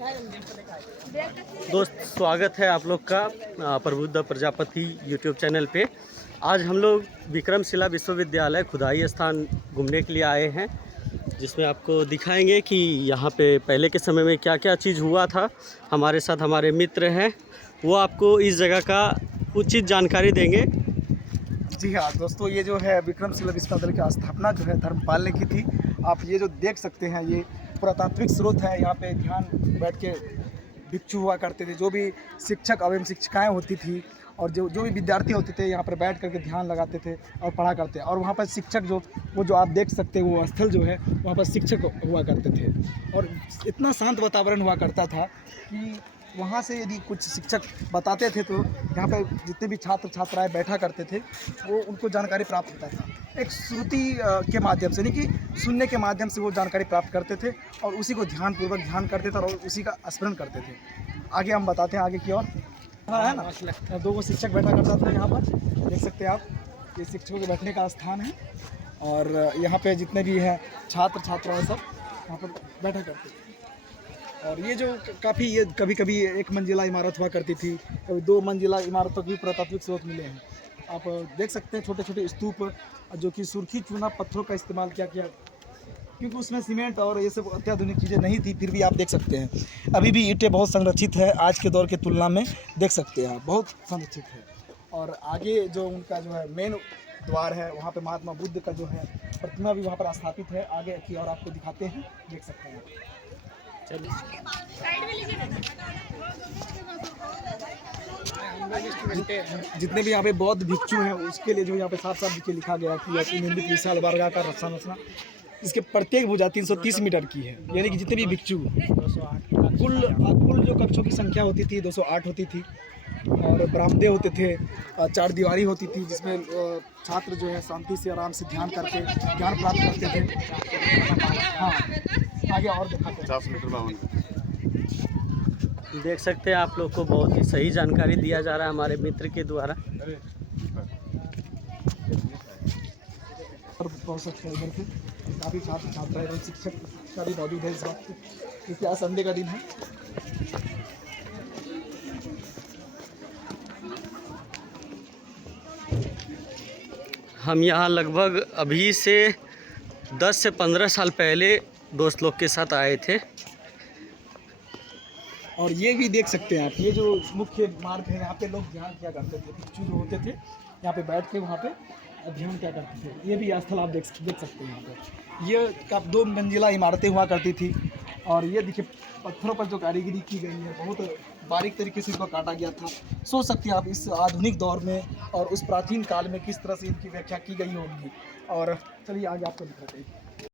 दोस्त, स्वागत है आप लोग का प्रबुद्ध प्रजापति यूट्यूब चैनल पे। आज हम लोग विक्रमशिला विश्वविद्यालय खुदाई स्थान घूमने के लिए आए हैं, जिसमें आपको दिखाएंगे कि यहाँ पे पहले के समय में क्या क्या चीज़ हुआ था। हमारे साथ हमारे मित्र हैं, वो आपको इस जगह का उचित जानकारी देंगे। जी हाँ दोस्तों, ये जो है विक्रमशिला विश्वविद्यालय की स्थापना जो है धर्मपाल ने की थी। आप ये जो देख सकते हैं, ये पुरातात्विक स्रोत है। यहाँ पे ध्यान बैठ के भिक्षु हुआ करते थे। जो भी शिक्षक एवं शिक्षिकाएँ होती थी और जो भी विद्यार्थी होते थे, यहाँ पर बैठ करके ध्यान लगाते थे और पढ़ा करते। और वहाँ पर शिक्षक जो आप देख सकते हैं, वो स्थल जो है वहाँ पर शिक्षक हुआ करते थे। और इतना शांत वातावरण हुआ करता था कि वहाँ से यदि कुछ शिक्षक बताते थे तो यहाँ पर जितने भी छात्र छात्राएँ बैठा करते थे, वो उनको जानकारी प्राप्त होता था। एक श्रुति के माध्यम से, यानी कि सुनने के माध्यम से वो जानकारी प्राप्त करते थे और उसी को ध्यानपूर्वक ध्यान करते थे और उसी का स्मरण करते थे। आगे हम बताते हैं आगे की ओर, है ना। दो शिक्षक बैठा करता था यहाँ पर, देख सकते हैं आप। ये शिक्षकों के बैठने का स्थान है और यहाँ पे जितने भी हैं छात्र छात्राएँ सब यहाँ पर बैठा करते थे। और ये जो ये कभी कभी एक मंजिला इमारत हुआ करती थी, कभी 2 मंजिला इमारतों की पुरातात्विक स्रोत मिले हैं। आप देख सकते हैं छोटे छोटे स्तूप, जो कि सुर्खी चूना पत्थरों का इस्तेमाल किया, क्योंकि उसमें सीमेंट और ये सब अत्याधुनिक चीज़ें नहीं थी। फिर भी आप देख सकते हैं अभी भी ईंटें बहुत संरक्षित है। आज के दौर के तुलना में देख सकते हैं, बहुत संरक्षित है। और आगे जो उनका जो है मेन द्वार है, वहाँ पे महात्मा बुद्ध का जो है प्रतिमा भी वहाँ पर स्थापित है। आगे की और आपको दिखाते हैं, देख सकते हैं। जितने भी यहाँ पे बौद्ध भिक्षु हैं, उसके लिए जो यहाँ पे साफ साफ लिखा गया कि निम्बित विशाल वर्गा का रचना इसके प्रत्येक भुजा 330 मीटर की है। यानी कि जितने भी भिक्षु कुल जो कक्षों की संख्या होती थी 208 होती थी। और बरामदे होते थे, 4 दीवारी होती थी, जिसमें छात्र जो है शांति से आराम से ध्यान करके ज्ञान प्राप्त करते थे। हाँ, आगे और दिखाते हैं। देख सकते हैं आप लोग को बहुत ही सही जानकारी दिया जा रहा है हमारे मित्र के द्वारा। पहुँच सकते हैं इधर से काफ़ी छात्र छात्राएं और शिक्षक का भी मौजूद है इस वक्त, क्योंकि आज संडे का दिन है। हम यहाँ लगभग अभी से 10 से 15 साल पहले दोस्त लोग के साथ आए थे। और ये भी देख सकते हैं आप, ये जो मुख्य मार्ग है, यहाँ पे लोग ध्यान किया करते थे। भिक्षु जो होते थे यहाँ पे बैठ के वहाँ पे ध्यान क्या करते थे। ये भी स्थल आप देख सकते हैं। यहाँ पे ये 2 मंजिला इमारतें हुआ करती थी। और ये देखिए पत्थरों पर जो कारीगरी की गई है, बहुत बारीक तरीके से इनको काटा गया था। सोच सकते हैं आप इस आधुनिक दौर में और उस प्राचीन काल में किस तरह से इनकी व्याख्या की गई होगी। और चलिए आगे आपको दिखाते हैं।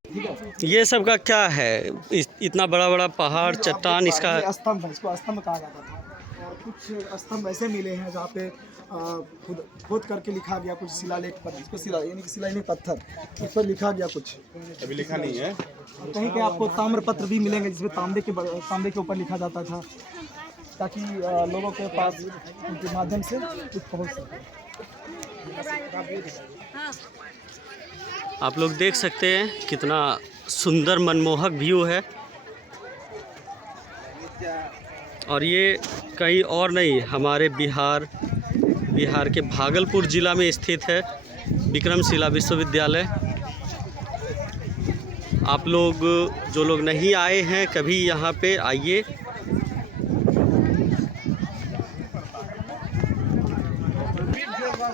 ठीक है, ये सब का क्या है? इतना बड़ा बड़ा पहाड़, चट्टान, इसका स्तंभ है, इसको स्तंभ कहा जाता था। और कुछ स्तंभ ऐसे मिले हैं जहाँ पे खोद करके लिखा गया कुछ शिलालेख पर। इसको यानी कि शिलालेख पत्थर, इस पर लिखा गया कुछ। अभी लिखा नहीं है। कहीं पे आपको ताम्र पत्र भी मिलेंगे, जिसमें तांबे के ऊपर लिखा जाता था, ताकि लोगों के पास उनके माध्यम से कुछ पहुँच सके। आप लोग देख सकते हैं कितना सुंदर मनमोहक व्यू है। और ये कहीं और नहीं, हमारे बिहार के भागलपुर ज़िला में स्थित है विक्रमशिला विश्वविद्यालय। आप लोग जो लोग नहीं आए हैं, कभी यहाँ पे आइए।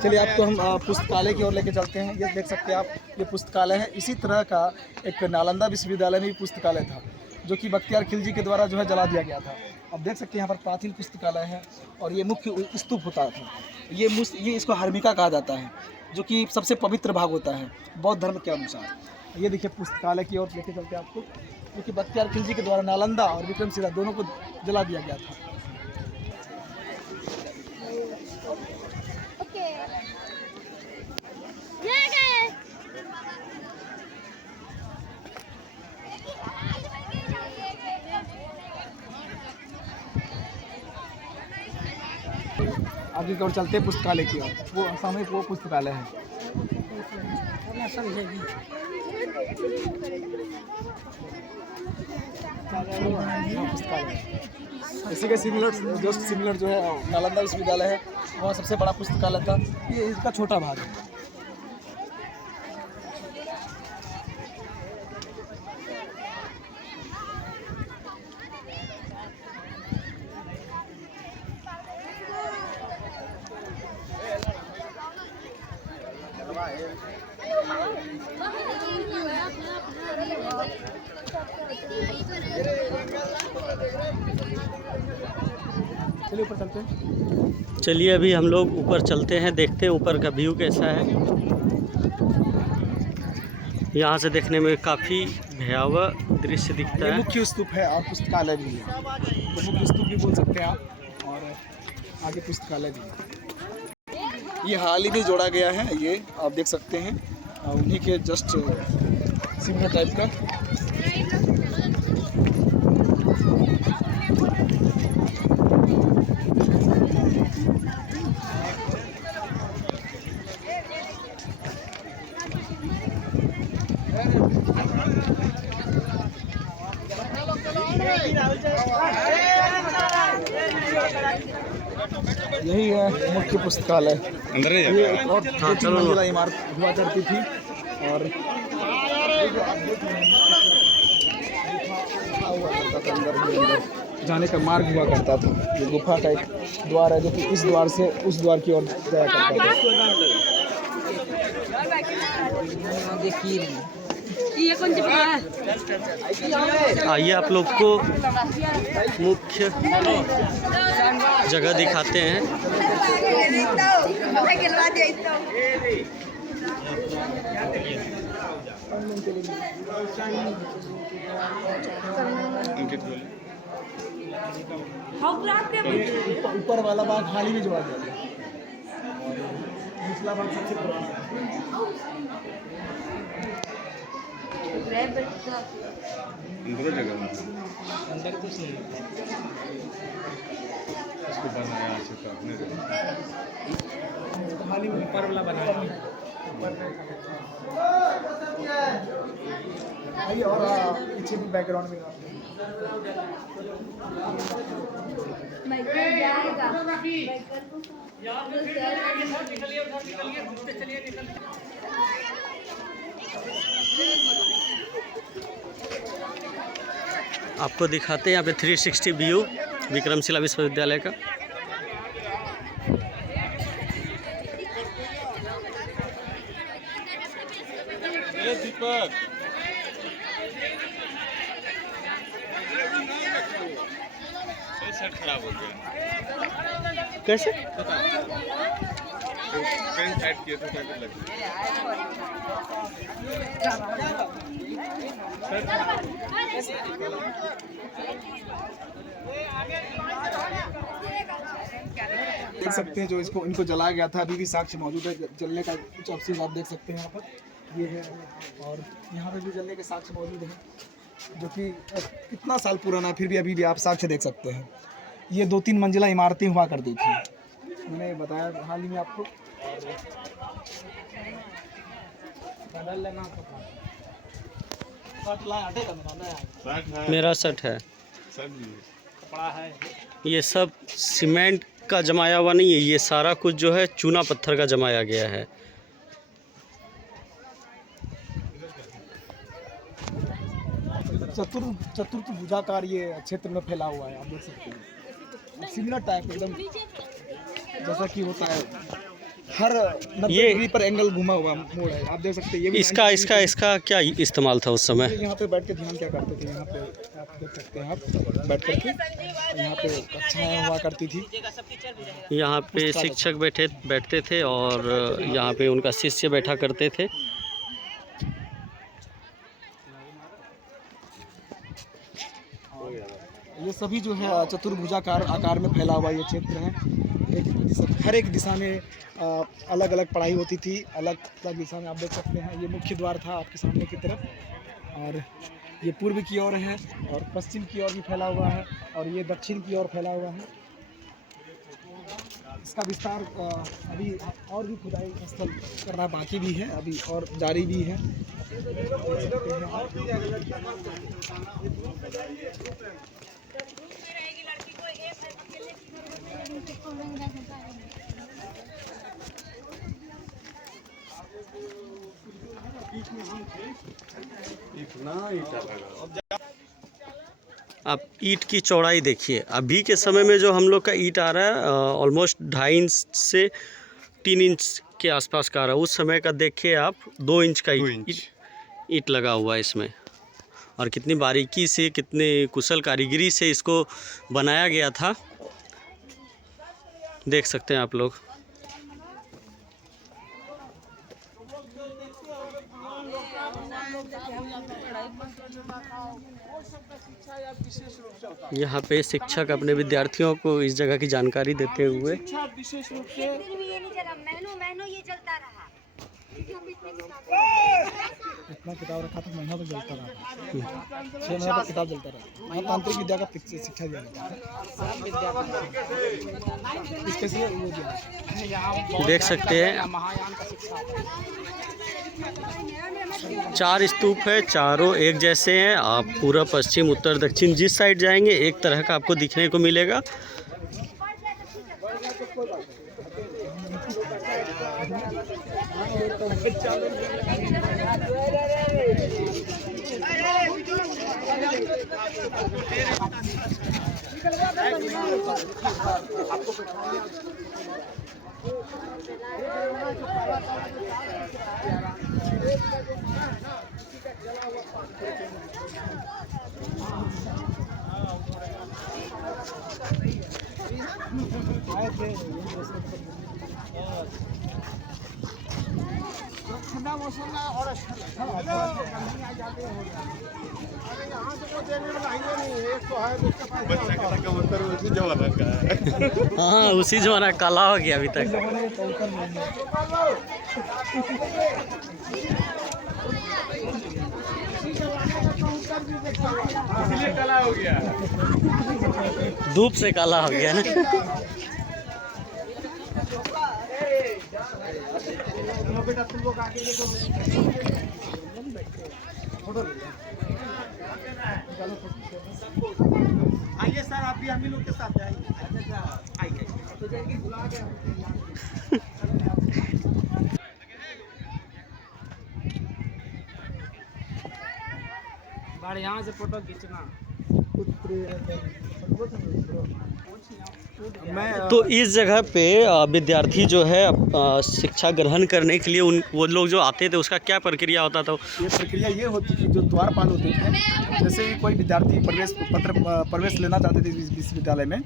चलिए आपको हम पुस्तकालय की ओर लेके चलते हैं। ये देख सकते हैं आप, ये पुस्तकालय है। इसी तरह का एक नालंदा विश्वविद्यालय में भी पुस्तकालय था, जो कि बख्तियार खिलजी के द्वारा जो है जला दिया गया था। अब देख सकते हैं यहाँ पर प्राचीन पुस्तकालय है। और ये मुख्य स्तूप होता था। ये इसको हर्मिका कहा जाता है, जो कि सबसे पवित्र भाग होता है बौद्ध धर्म के अनुसार। ये देखिए पुस्तकालय की ओर लेके चलते हैं आपको, जो कि बख्तियार खिलजी के द्वारा नालंदा और विक्रमशिला दोनों को जला दिया गया था। आगे की ओर चलते हैं पुस्तकालय की ओर। वो सामने वो पुस्तकालय है। पुस्तकालय इसी के सिमिलर जो है नालंदा विश्वविद्यालय है, वहाँ सबसे बड़ा पुस्तकालय था, ये इसका छोटा भाग है। चलिए ऊपर चलते हैं। चलिए अभी हम लोग ऊपर चलते हैं, देखते हैं ऊपर का व्यू कैसा है। यहाँ से देखने में काफ़ी भयावह दृश्य दिखता ये है। मुख्य स्तूप है और पुस्तकालय भी है, तो मुख्य स्तूप भी बोल सकते हैं आप, और आगे पुस्तकालय भी है। ये हाल ही में जोड़ा गया है, ये आप देख सकते हैं, उन्हीं के जस्ट सिमिलर टाइप का। यही है मुख्य पुस्तकालय। ये एक और चलो। मंजिला इमारत हुआ करती थी, और जाने का मार्ग हुआ करता था। ये गुफा का एक द्वार है जो कि इस द्वार से उस द्वार की ओर जाया करता था। आइए आप लोग को मुख्य जगह दिखाते हैं। ऊपर वाला भाग हाल ही में जोड़ा गया है, निचला भाग सबसे पुराना अंदर कुछ नहीं इसको बनाया अच्छा था अपने हाल ही में ऊपर वाला बनाया। आइए, और पीछे भी बैकग्राउंड में आपको दिखाते हैं यहाँ पे 360 व्यू विक्रमशिला विश्वविद्यालय का। दीपक सेट खराब हो गया कैसे? पेन सेट किए थे तो लग देख सकते हैं, जो इसको इनको जलाया गया था अभी भी साक्ष्य मौजूद है। जलने का कुछ अवशेष आप देख सकते हैं यहाँ पर, ये है, और यहाँ पे भी जलने के साक्ष्य मौजूद हैं, जो कि कितना साल पुराना है, फिर भी अभी भी आप साक्ष्य देख सकते हैं। ये 2-3 मंजिला इमारतें हुआ करती थी, मैंने बताया हाल ही में आपको। मेरा शर्ट है, ये सब सीमेंट का जमाया हुआ नहीं है, ये सारा कुछ जो है चूना पत्थर का जमाया गया है। चतुर्थ भुजाकार ये क्षेत्र में फैला हुआ है, आप देख सकते हैं, सिमिलर टाइप एकदम जैसा कि होता है। हर 90 डिग्री पर एंगल घुमा हुआ मोड़ है, आप देख सकते हैं। ये भी इसका क्या इस्तेमाल था उस समय? यहाँ पे बैठ के ध्यान क्या करते थे, यहाँ पे आप देख सकते हैं, आप बैठ करके यहाँ पे कक्षाएं हुआ करती थी। यहाँ पे शिक्षक बैठते थे और यहाँ पे उनका शिष्य बैठा करते थे। ये सभी जो है चतुर्भुजाकार आकार में फैला हुआ ये क्षेत्र है। हर एक दिशा में अलग अलग पढ़ाई होती थी, अलग अलग दिशा में आप देख सकते हैं। ये मुख्य द्वार था आपके सामने की तरफ, और ये पूर्व की ओर है, और पश्चिम की ओर भी फैला हुआ है, और ये दक्षिण की ओर फैला हुआ है। इसका विस्तार अभी और भी खुदाई स्थल करना बाकी भी है, अभी और जारी भी है। आप ईंट की चौड़ाई देखिए। अभी के समय में जो हम लोग का ईंट आ रहा है ऑलमोस्ट 2.5 इंच से 3 इंच के आसपास का आ रहा है। उस समय का देखिए आप 2 इंच का ईंट लगा हुआ है इसमें, और कितनी बारीकी से, कितने कुशल कारीगरी से इसको बनाया गया था, देख सकते हैं आप लोग। यहाँ पे शिक्षक अपने विद्यार्थियों को इस जगह की जानकारी देते हुए विशेष रूप से इतना किताब रखा था, महीना तो जलता रहा, 6 महीने तक किताब जलता रहा। यहाँ तांत्रिक विद्या का शिक्षा दिया जाता है। देख सकते हैं 4 स्तूप है, चारों एक जैसे हैं। आप पूरा पश्चिम उत्तर दक्षिण जिस साइड जाएंगे एक तरह का आपको दिखने को मिलेगा। ठंडा मौसम में और हाँ, उसी जमाना काला हो गया अभी तक। इसलिए काला हो गया, धूप से काला हो गया ना। आइए सर, आप भी हम ही लोग के साथ आइए। यहाँ से फोटो खींचना। तो इस जगह पे विद्यार्थी जो है शिक्षा ग्रहण करने के लिए वो लोग जो आते थे उसका क्या प्रक्रिया होता था? ये प्रक्रिया ये होती थी, जो द्वारपाल होते थे, जैसे ही कोई विद्यार्थी प्रवेश लेना चाहते थे विश्वविद्यालय में,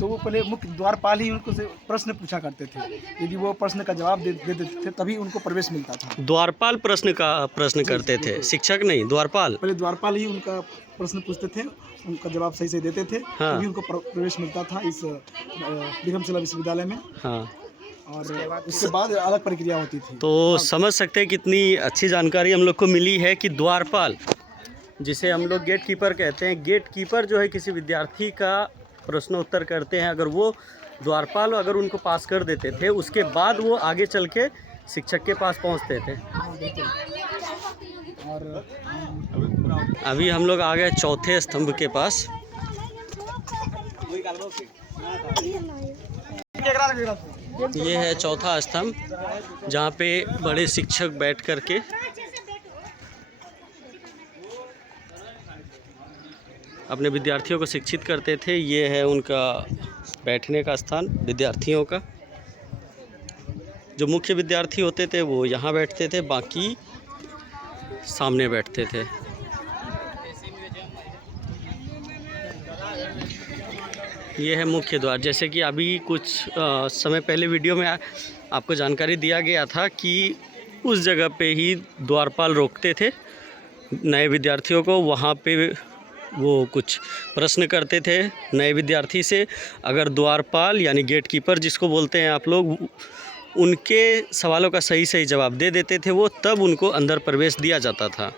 तो वो पहले मुख्य द्वारपाल ही उनको से प्रश्न पूछा करते थे। यदि वो प्रश्न का जवाब दे देते थे तभी उनको प्रवेश मिलता था। द्वारपाल प्रश्न करते थे, शिक्षक नहीं, द्वारपाल। पहले द्वारपाल ही उनका प्रश्न पूछते थे, उनका जवाब सही से देते थे, हाँ। तभी उनको प्रवेश मिलता था इस विक्रमशिला विश्वविद्यालय में। हाँ, और उसके बाद अलग प्रक्रिया होती थी। तो समझ सकते हैं कितनी अच्छी जानकारी हम लोग को मिली है कि द्वारपाल, जिसे हम लोग गेट कीपर कहते हैं, गेट कीपर जो है किसी विद्यार्थी का प्रश्नोत्तर करते हैं। अगर वो द्वारपाल अगर उनको पास कर देते थे, उसके बाद वो आगे चल के शिक्षक के पास पहुंचते थे। और अभी हम लोग आ गए चौथे स्तंभ के पास। ये है चौथा स्तंभ, जहाँ पे बड़े शिक्षक बैठ कर के अपने विद्यार्थियों को शिक्षित करते थे। ये है उनका बैठने का स्थान विद्यार्थियों का। जो मुख्य विद्यार्थी होते थे वो यहाँ बैठते थे, बाकी सामने बैठते थे। ये है मुख्य द्वार। जैसे कि अभी कुछ समय पहले वीडियो में आपको जानकारी दिया गया था कि उस जगह पे ही द्वारपाल रोकते थे नए विद्यार्थियों को। वहाँ पे वो कुछ प्रश्न करते थे नए विद्यार्थी से। अगर द्वारपाल यानी गेट कीपर जिसको बोलते हैं आप लोग, उनके सवालों का सही जवाब दे देते थे वो, तब उनको अंदर प्रवेश दिया जाता था।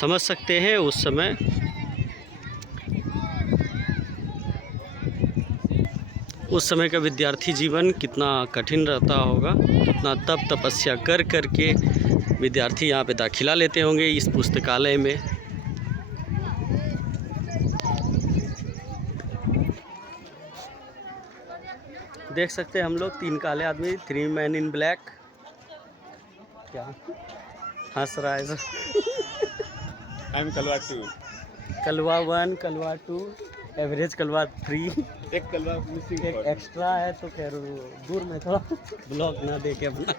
समझ सकते हैं उस समय का विद्यार्थी जीवन कितना कठिन रहता होगा, कितना तप तपस्या कर के विद्यार्थी यहाँ पे दाखिला लेते होंगे इस पुस्तकालय में। देख सकते हैं हम लोग 3 काले आदमी, 3 मैन इन ब्लैक। क्या हंस रहा है I am Kalwa 2। Kalwa 1, Kalwa 2, average कलवा 3, एक कलवा मिसिंग एक एक्स्ट्रा है तो खैर दूर में थोड़ा ब्लॉक ना देके अपना।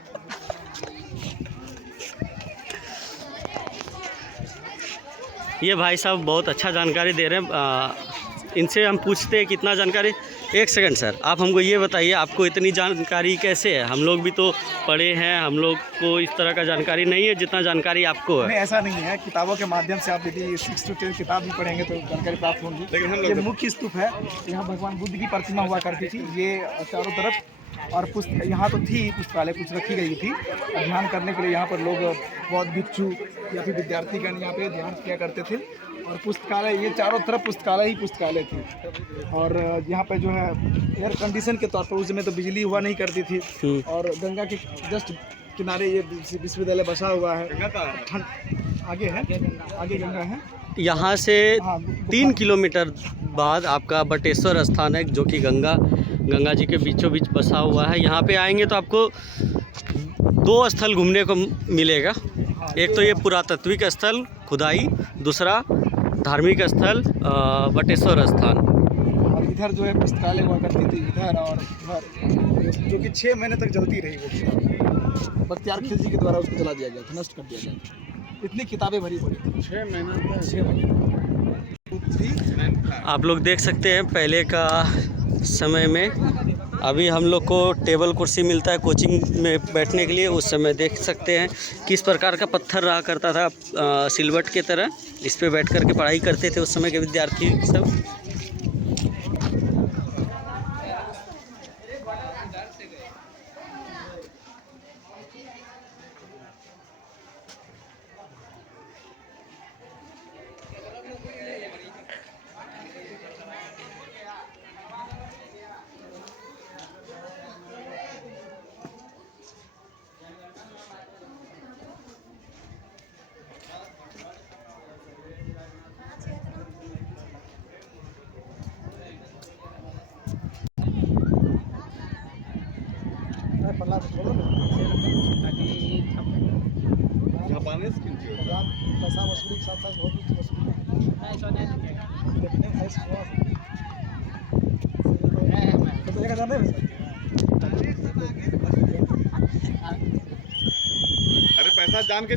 ये भाई साहब बहुत अच्छा जानकारी दे रहे हैं। इनसे हम पूछते हैं कितना जानकारी। एक सेकंड सर, आप हमको ये बताइए आपको इतनी जानकारी कैसे है? हम लोग भी तो पढ़े हैं, हम लोग को इस तरह का जानकारी नहीं है जितना जानकारी आपको है। नहीं, ऐसा नहीं है। किताबों के माध्यम से आप यदि 6 to 10 किताब भी पढ़ेंगे तो जानकारी प्राप्त होगी। लेकिन हम ये लोग मुख्य स्तूप है, यहाँ भगवान बुद्ध की प्रतिमा हुआ करती थी। ये चारों तरफ और यहाँ तो थी पुस्तकालय, कुछ रखी गई थी ध्यान करने के लिए। यहाँ पर लोग बौद्ध भिक्षु या फिर विद्यार्थीगण यहाँ पे ध्यान किया करते थे। और पुस्तकालय, ये चारों तरफ पुस्तकालय ही पुस्तकालय थी। और यहाँ पे जो है एयर कंडीशन के तौर पर उस समय तो बिजली हुआ नहीं करती थी। और गंगा के जस्ट किनारे ये विश्वविद्यालय बसा हुआ है। आगे है, आगे गंगा है। यहाँ से 3 किलोमीटर बाद आपका बटेश्वर स्थान है जो कि गंगा जी के बीचों बीच बसा हुआ है। यहाँ पे आएंगे तो आपको 2 स्थल घूमने को मिलेगा। एक तो ये पुरातात्विक स्थल खुदाई, दूसरा धार्मिक स्थल बटेश्वर स्थान। और इधर जो है पुस्तकालय हुआ करती थी, इधर और इधर, जो कि 6 महीने तक जलती रही वो पुस्तकालय। बख्तियार खिलजी के द्वारा उसको जला दिया गया था, नष्ट कर दिया गया था। इतनी किताबें भरी पड़ी थी। 6 महीने। आप लोग देख सकते हैं पहले का समय में, अभी हम लोग को टेबल कुर्सी मिलता है कोचिंग में बैठने के लिए। उस समय देख सकते हैं किस प्रकार का पत्थर रहा करता था, सिलवट के तरह। इस पे बैठ कर के पढ़ाई करते थे उस समय के विद्यार्थी सब। जापानीज किंची होता। पैसा वसूली के साथ साथ बहुत कुछ वसूली देखने में ऐसा हुआ। तो 1000 नहीं है। अरे पैसा जान के